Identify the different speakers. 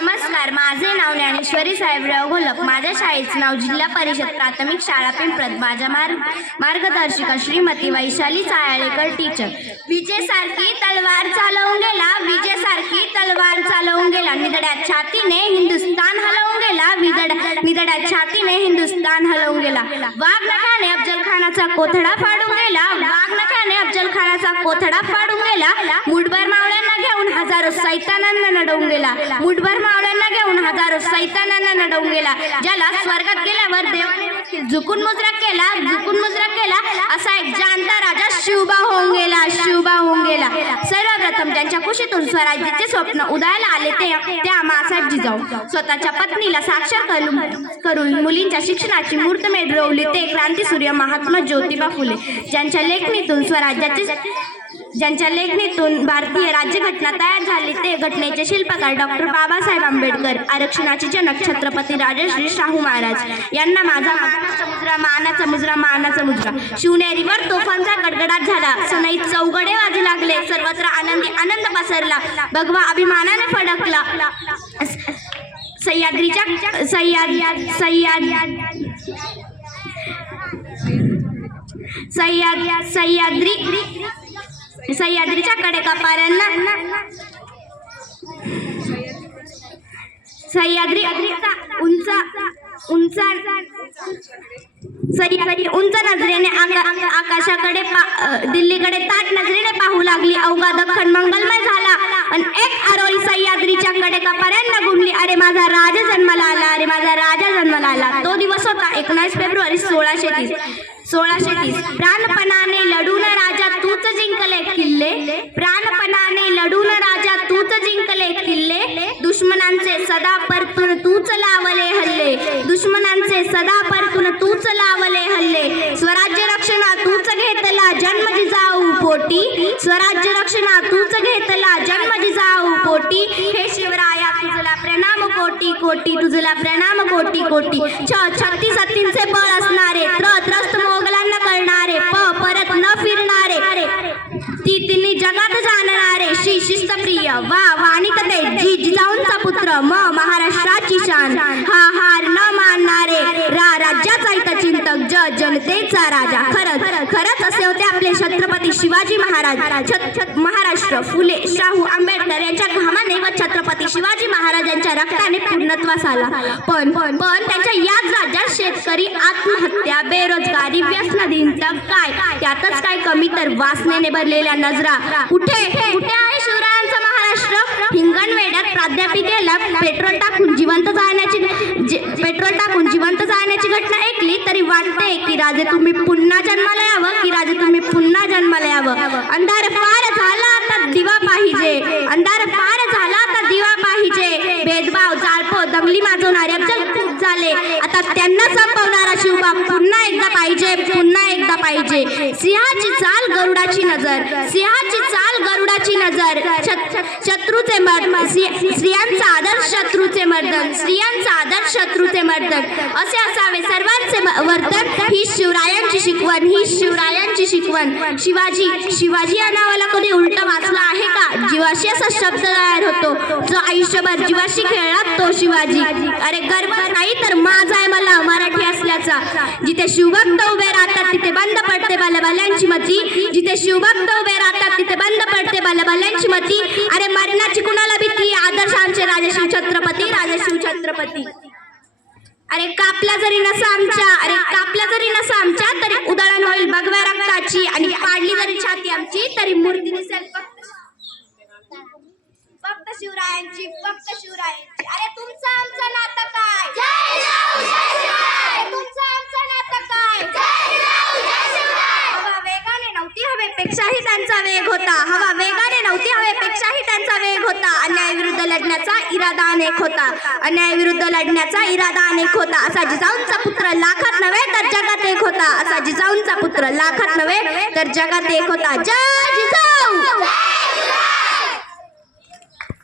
Speaker 1: नमस्कार माझे नाव ज्ञानेश्वरी साहेबराव घोलप. माझ्या शाळेचे नाव जिल्हा परिषद प्राथमिक शाळा पिंपळत माझ्या मार्ग मार्गदर्शिका श्रीमती वैशाली चायाळेकर टीचर विजेसारखी तलवार चालवून गेला विजेसारखी तलवार चालवून गेला. निदड्या छातीने हिंदुस्तान हलवून गेला विदड निदड्या छातीने हिंदुस्तान हलवून गेला. वाघनखाने अफजल खानाचा कोथडा फाडून गेला वाघनखाने अफजल खानाचा कोथडा फाडून गेला. मुठभर नडवून गेला. मुठभर मावळ्यांना घेऊन हजारो सैतानांना नडवून गेला. ज्याला स्वर्गात गेल्यावर देवाने झुकून मुजरा केला झुकून मुजरा केला असा एक जाणता राजा शिवबा होऊन गेला शिवबा होऊन गेला. सर्वप्रथम त्यांच्या कुशीतून स्वराज्याचे स्वप्न उदयाला आले. ते त्या मासाहेब जिजाऊ स्वतःच्या पत्नीला साक्षर करून करून मुलींच्या शिक्षणाची मूर्तमेढ रोवली. ते क्रांतीसूर्य महात्मा ज्योतिबा फुले ज्यांच्या लेखणीतून स्वराज्याचे ज्यांच्या लेखणीतून भारतीय राज्यघटना तयार झाली ते घटनेचे शिल्पकार डॉक्टर बाबासाहेब आंबेडकर आरक्षणाचे जनक छत्रपती राजश्री शाहू महाराज यांना माझा मानाचा मुजरा मानाचा मुजरा मानाचा मुजरा. शिवनेरीवर तोफांचा गडगडाट झाला. सनईत चौघडे वाजू लागले. सर्वत्र आनंदी आनंद पसरला. भगवा अभिमानाने फडकला. सह्याद्रीच्या सह्याद्री सह्याद्री सह्याद सह्याद्री सह्याद्रीच्या कडेकपाऱ्यांना सह्याद्री उंच उंच सरी सरी उंच नजरेने आकाशाकडे दिल्लीकडे ताट नजरेने पाहू लागली. अवघा दखन मंगलमय झाला. आणि एक आरोळी सह्याद्रीच्या कडे कपाऱ्यांना घुमली. अरे माझा राजा जन्माला आला. अरे माझा राजा जन्माला आला. तो दिवस होता एकोणावीस फेब्रुवारी सोळाशे तीस. सोळाशे तीस. प्राणपणाने लढून प्राणपणाने लढून राजा तूच जिंकले किल्ले. दुश्मनांचे सदा परतून तूच लावले हल्ले. दुश्मनांचे सदा परतून तूच लावले हल्ले. स्वराज्य रक्षणा तूच घेतला जन्म जिजाऊ पोटी. स्वराज्य रक्षणा तूच घेतला जन्म जिजाऊ पोटी. हे शिवराया तुझला प्रणाम कोटी कोटी तुझला प्रणाम कोटी कोटी. छ छत्तीस हत्तींचे बळ असणारे शिस्तप्रिय वा वाणिक ते जिजाऊंचा पुत्र म महाराष्ट्राची शान. हा हार न मानणारे रा राज्याचा हितचिंतक ज जनतेचा राजा. खरंच खरंच असे होते आपले छत्रपती शिवाजी महाराज. छत छत महाराष्ट्र फुले शाहू आंबेडकर यांच्या घामाने व छत्रपती शिवाजी महाराजांच्या रक्ताने पूर्णत्वास आला. पण पण पण त्यांच्या याच राज्यात शेतकरी आत्महत्या बेरोजगारी व्यसनाधीनता काय? त्यातच काय कमी तर वासनेने भरलेल्या नजरा. कुठे कुठे आहे हिंगणवेड्यात प्राध्यापिकेला पेट्रोल टाकून जिवंत जाण्याची पेट्रोल टाकून जिवंत जाण्याची घटना ऐकली तरी वाटते की राजे तुम्ही पुन्हा जन्माला यावं की राजे तुम्ही पुन्हा जन्माला यावं? अंधार फार झाला आता दिवा पाहिजे. अंधार फार झाला आता दिवा पाहिजे. भेदभाव जाळपो दंगली माजवणारे अफजल खूप झाले. आता त्यांना संपवणारा शिवबा पुन्हा एकदा पाहिजे पुन्हा एकदा पाहिजे. सिंहाची चाल गरुडाची नजर सिंहाची चाल गरुडाची नजर शत्रूचे मर्द स्त्रियांचा आदर्श शत्रूचे मर्दन स्त्रियांचा आदर्श शत्रूचे मर्दन. असे असावे सर्वांचे वर्तन ही शिवरायांची शिकवण ही शिवरायांची शिकवण. शिवाजी शिवाजी या नावाला कधी उलट वाचला आहे का? जीवाशी असा शब्द तयार होतो. जो आयुष्यभर जीवाशी खेळला तो शिवाजी. अरे गर्व नाही तर माझा आहे मला मराठी मंदिराचा जिथे शिवभक्त उभे राहतात तिथे बंद पडते बालबाल्यांची मती. जिथे शिवभक्त उभे राहतात तिथे बंद पडते बालबाल्यांची मती. अरे मरणाची कुणाला भीती आदर्श आमचे राजशिव छत्रपती राजशिव छत्रपती. अरे कापला जरी नसा आमच्या अरे कापला जरी नसा आमच्या तरी उधळण होईल भगव्या रक्ताची आणि पाडली जरी छाती आमची तरी मूर्ती दिसेल फक्त शिवरायांची फक्त शिवरायांची. अरे तुमचं आमचं नातं काय तुमचं आमचं नातं काय हवा वेगाने नव्हती हवेपेक्षाही त्यांचा वेग होता हवा वेगाने नव्हती हवेपेक्षाही त्यांचा वेग होता अन्यायाविरुद्ध लढण्याचा इरादा अनेक होता. अन्यायाविरुद्ध लढण्याचा इरादा अनेक होता. असा जिजाऊंचा पुत्र लाखात नव्हे तर जगात एक होता. असा जिजाऊंचा पुत्र लाखात नव्हे तर जगात एक होता. जय जिजाऊ!